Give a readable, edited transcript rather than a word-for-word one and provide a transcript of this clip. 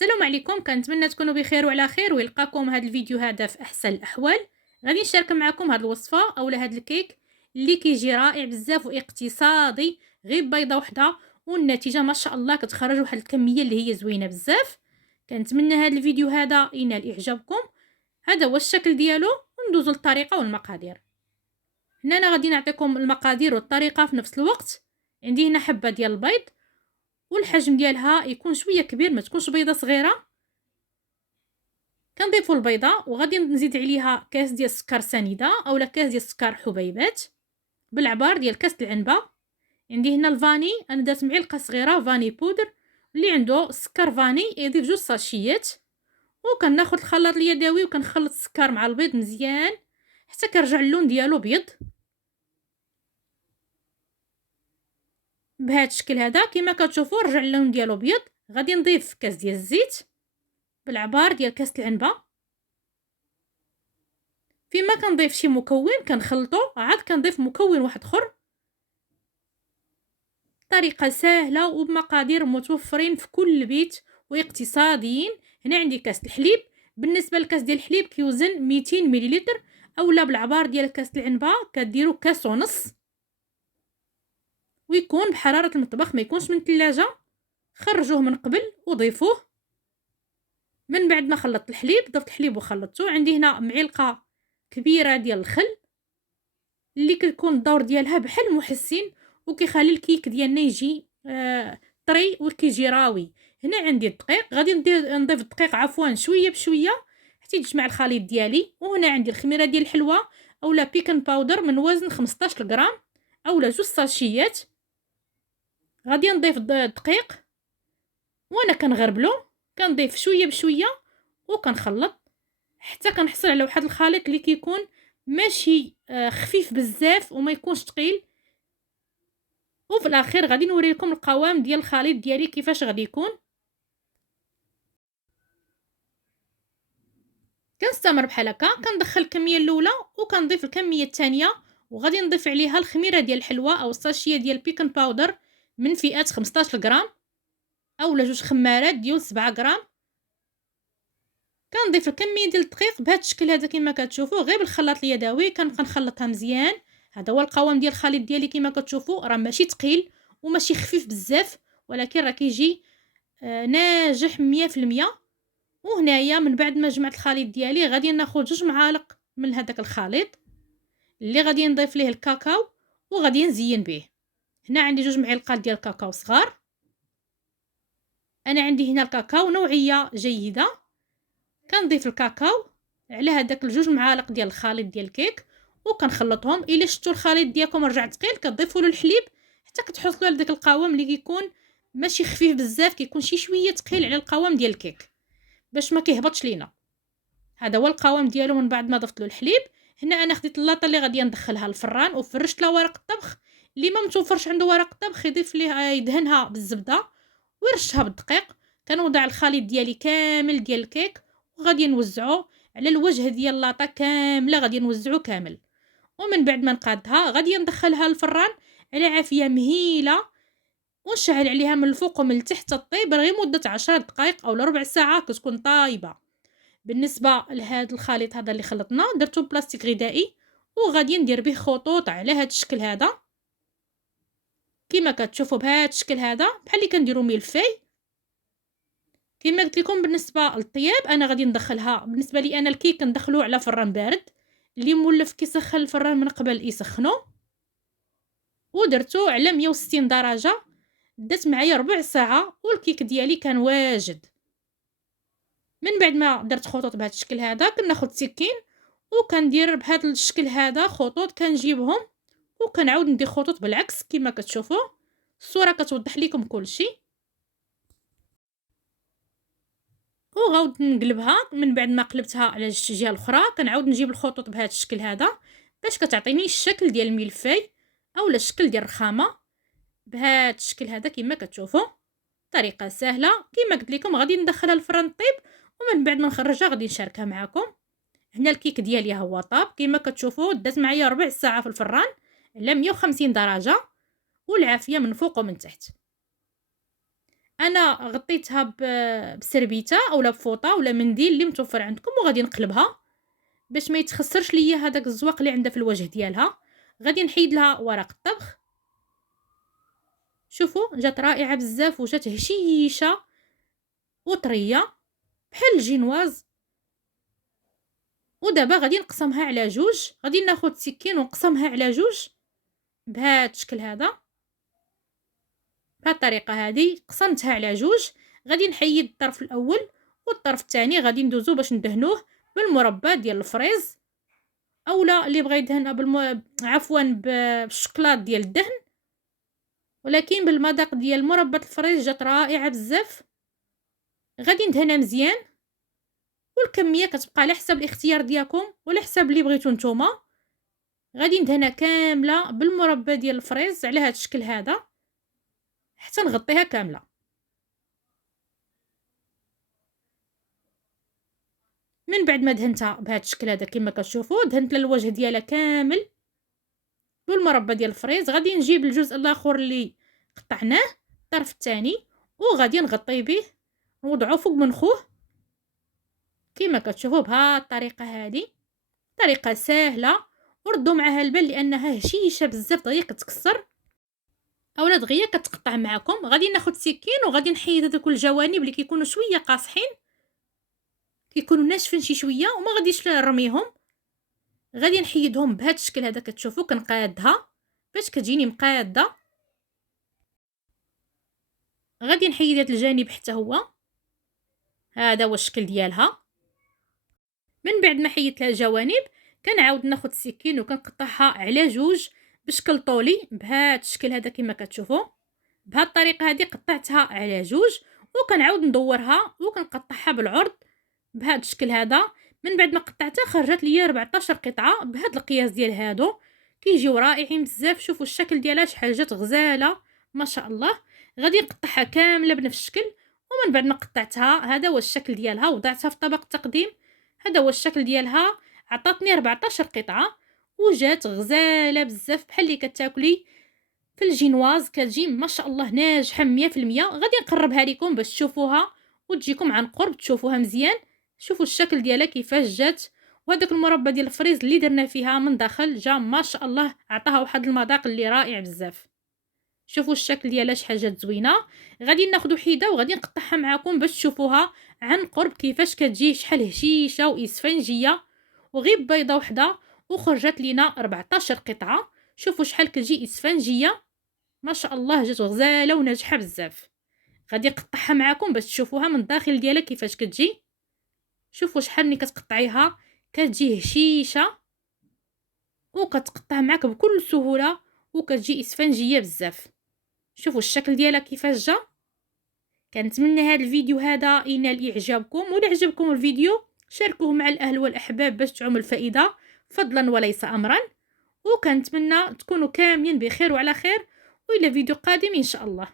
السلام عليكم، كنتمنى تكونوا بخير وعلى خير ويلقاكم هذا الفيديو هذا في احسن الاحوال. غادي نشارك معكم هذه الوصفه اولا هذا الكيك اللي كيجي رائع بزاف واقتصادي، غير بيضه وحده والنتيجه ما شاء الله كتخرج واحد الكميه اللي هي زوينه بزاف. كنتمنى هذا الفيديو هذا ينال اعجابكم. هذا هو الشكل ديالو، وندوزو للطريقه والمقادير. هنا انا غادي نعطيكم المقادير والطريقه في نفس الوقت. عندي هنا حبه ديال البيض، والحجم ديالها يكون شويه كبير، ما تكونش بيضه صغيره. كنضيفوا البيضه وغادي نزيد عليها كاس ديال السكر سنيده اولا كاس ديال السكر حبيبات بالعبار ديال كاس العنبه. عندي هنا الفاني، انا درت معلقه صغيره فاني بودر. اللي عنده سكر فاني يضيف جوج ساشيات. وكناخذ الخلاط اليدوي وكنخلط السكر مع البيض مزيان حتى كيرجع اللون ديالو بيض بهذا الشكل هذا. كما كتشوفوا رجع اللون ديالو بيض. غادي نضيف كاس ديال الزيت بالعبار ديال كاس العنبه. فيما كنضيف شي مكون كنخلطو، عاد كنضيف مكون واحد اخر. طريقه سهله وبمقادير متوفرين في كل بيت واقتصاديين. هنا عندي كاس الحليب. بالنسبه للكاس ديال الحليب كيوزن 200 مليلتر، اولا بالعبار ديال كاس العنبه كديروا كاس ونص، ويكون بحراره المطبخ ما يكونش من الثلاجه. خرجوه من قبل وضيفوه. من بعد ما خلطت الحليب ضفت الحليب وخلطته. عندي هنا معلقه كبيره ديال الخل اللي كتكون الدور ديالها بحال محسن وكيخلي الكيك ديالنا يجي طري وكيجي راوي. هنا عندي الدقيق، غادي نضيف الدقيق عفوا شويه بشويه حتى يجمع الخليط ديالي. وهنا عندي الخميره ديال الحلوى اولا بيكن باودر من وزن 15 غرام اولا جوج ساشيات. غادي نضيف الدقيق وانا كنغربلو، كنضيف شويه بشويه وكنخلط حتى كنحصل على واحد الخليط اللي كيكون ماشي خفيف بزاف وما يكونش ثقيل. وفي الاخير غادي نوري لكم القوام ديال الخليط ديالي كيفاش غادي يكون. كنستمر بحال هكا، كندخل الكميه الاولى وكنضيف الكميه الثانيه، وغادي نضيف عليها الخميره ديال الحلوى او الساشيه ديال بيكن باودر من فئه 15 غرام اولا جوج خمارات ديال 7 غرام. كنضيف الكميه ديال الدقيق بهذا الشكل هذا كما كتشوفوا غير بالخلاط اليدوي. كنبقى نخلطها مزيان. هذا هو القوام ديال الخليط ديالي كما كتشوفوا، راه ماشي ثقيل وماشي خفيف بزاف، ولكن راه كيجي ناجح 100%. وهنايا من بعد ما جمعت الخليط ديالي غادي ناخذ جوج معالق من هذاك الخليط اللي غادي نضيف ليه الكاكاو وغادي نزين به. هنا عندي جوج معالق ديال الكاكاو صغار. انا عندي هنا الكاكاو نوعيه جيده. كنضيف الكاكاو على هذاك الجوج معالق ديال الخليط ديال الكيك وكنخلطهم. الا شفتوا الخليط ديالكم رجع ثقيل كتضيفوا له الحليب حتى كتحصلوا على داك القوام اللي كيكون ماشي خفيف بزاف، كيكون شي شويه ثقيل على القوام ديال الكيك باش ما كيهبطش لينا. هذا هو القوام ديالو من بعد ما ضفت له الحليب. هنا انا خديت اللاطه اللي غادي ندخلها الفران وفرشت لها ورق الطبخ. اللي ما متوفرش عنده ورق الطبخ يضيف ليه يدهنها بالزبده ويرشها بالدقيق. كنوضع الخليط ديالي كامل ديال الكيك وغادي نوزعو على الوجه ديال اللاطه كامله، غادي نوزعو كامل. ومن بعد ما نقادها غادي ندخلها الفران على عافيه مهيله ونشعل عليها من الفوق ومن التحت الطيب غير مده 10 دقائق او ربع ساعه كتكون طايبه. بالنسبه لهذا الخليط هذا اللي خلطنا درتو بلاستيك غذائي وغادي ندير به خطوط على هذا الشكل هذا كما كتشوفوا بهذا الشكل هذا بحال اللي كنديروا ملفي. كما قلت لكم بالنسبه للطياب انا غادي ندخلها، بالنسبه لي انا الكيك ندخلوه على فران بارد. اللي مولف كيسخن الفران من قبل يسخنو. ودرتو على 160 درجه، دات معايا ربع ساعه والكيك ديالي كان واجد. من بعد ما درت خطوط بهذا الشكل هذا كناخذ سكين وكندير بهذا الشكل هذا خطوط كنجيبهم وكنعاود ندير خطوط بالعكس كما كتشوفوا. الصوره كتوضح لكم كل شيء. وغاود نقلبها. من بعد ما قلبتها على الجهه الاخرى كنعاود نجيب الخطوط بهذا الشكل هذا باش كتعطيني الشكل ديال الملفي اولا الشكل ديال الرخامه بهذا الشكل هذا كما كتشوفوا. طريقه سهله كما قلت لكم. غادي ندخلها الفران طيب ومن بعد ما نخرجها غادي نشاركها معكم. هنا الكيك ديالي هو طاب كما كتشوفوا، دات معايا ربع ساعه في الفران على 150 درجه والعافيه من فوق ومن تحت. انا غطيتها بسربيته اولا بفوطه ولا منديل اللي متوفر عندكم، وغادي نقلبها باش ما يتخسرش ليا هذاك الزواق اللي عندها في الوجه ديالها. غادي نحيد لها ورق الطبخ. شوفوا جات رائعه بزاف وجات هشيشه وطريه بحال الجينواز. ودابا غادي نقسمها على جوج، غادي ناخذ سكين ونقسمها على جوج بهذا الشكل هذا. بهذه الطريقه هذه قسمتها على جوج. غادي نحيد الطرف الاول والطرف الثاني غادي ندوزو باش ندهنوه بالمربى ديال الفريز، اولا اللي بغى يدهنها عفوا بالشوكولات ديال الدهن، ولكن بالمذاق ديال مربى الفريز جات رائعه بزاف. غادي ندهنها مزيان، والكميه كتبقى على حسب الاختيار ديالكم وعلى حسب اللي بغيتو نتوما. غادي ندهنها كامله بالمربى ديال الفريز على هذا الشكل هذا حتى نغطيها كامله. من بعد ما دهنتها بهذا الشكل هذا كما كتشوفوا، دهنت الوجه ديالها كامل بالمربى ديال الفريز. غادي نجيب الجزء الاخر اللي قطعناه الطرف الثاني وغادي نغطي به، نوضعه فوق منخوه كما كتشوفوا بهذه الطريقه هذه. طريقه سهله وردوا معها البال لانها هشيشه بزاف دغيا كتكسر اولا دغيا كتقطع معكم. غادي ناخذ سكين وغادي نحيد هذوك الجوانب اللي كيكونوا شويه قاصحين، كيكونوا ناشفين شي شويه وما غاديش نرميهم. غادي نحيدهم بهذا الشكل هذا كتشوفوا كنقادها باش كتجيني مقاده. غادي نحيد هذا الجانب حتى هو، هذا هو الشكل ديالها. من بعد ما حيدت لها الجوانب كنعاود ناخذ السكين وكنقطعها على جوج بشكل طولي بهذا الشكل هذا كما كتشوفوا. بهذه الطريقه هذه قطعتها على جوج وكنعاود ندورها وكنقطعها بالعرض بهذا الشكل هذا. من بعد ما قطعتها خرجت لي 14 قطعه بهذا القياس ديال هادو، كيجيو رائعين بزاف. شوفوا الشكل ديالها شحال جات غزاله ما شاء الله. غادي نقطعها كامله بنفس الشكل، ومن بعد ما قطعتها هذا هو الشكل ديالها. وضعتها في طبق التقديم، هذا هو الشكل ديالها. عطاتني 14 قطعه وجات غزاله بزاف بحال اللي كتاكلي في الجينواز، كتجي ما شاء الله ناجحه 100%. غادي نقربها لكم باش تشوفوها وتجيكم عن قرب تشوفوها مزيان. شوفوا الشكل ديالها كيفاش جات، وهذاك المربى ديال الفريز اللي درنا فيها من داخل جا ما شاء الله عطاها واحد المذاق اللي رائع بزاف. شوفوا الشكل ديالها شحال جات زوينه. غادي ناخذ حيده وغادي نقطعها معكم باش تشوفوها عن قرب كيفاش كتجي شحال هشيشه واسفنجيه، وغير بيضه وحده وخرجت لينا 14 قطعه. شوفوا شحال كتجي اسفنجيه ما شاء الله، جات غزاله وناجحه بزاف. غادي نقطعها معكم باش تشوفوها من الداخل ديالها كيفاش كتجي. شوفوا شحال ملي كتقطعيها كتجي هشيشه وكتقطع معك بكل سهوله وكتجي اسفنجيه بزاف. شوفوا الشكل ديالها كيفاش جا. كنتمنى هذا الفيديو هذا ينال اعجابكم، ولا عجبكم الفيديو شاركوه مع الاهل والاحباب باش تعم الفائده فضلا وليس امرا. وكنتمنى تكونوا كاملين بخير وعلى خير، والى فيديو قادم ان شاء الله.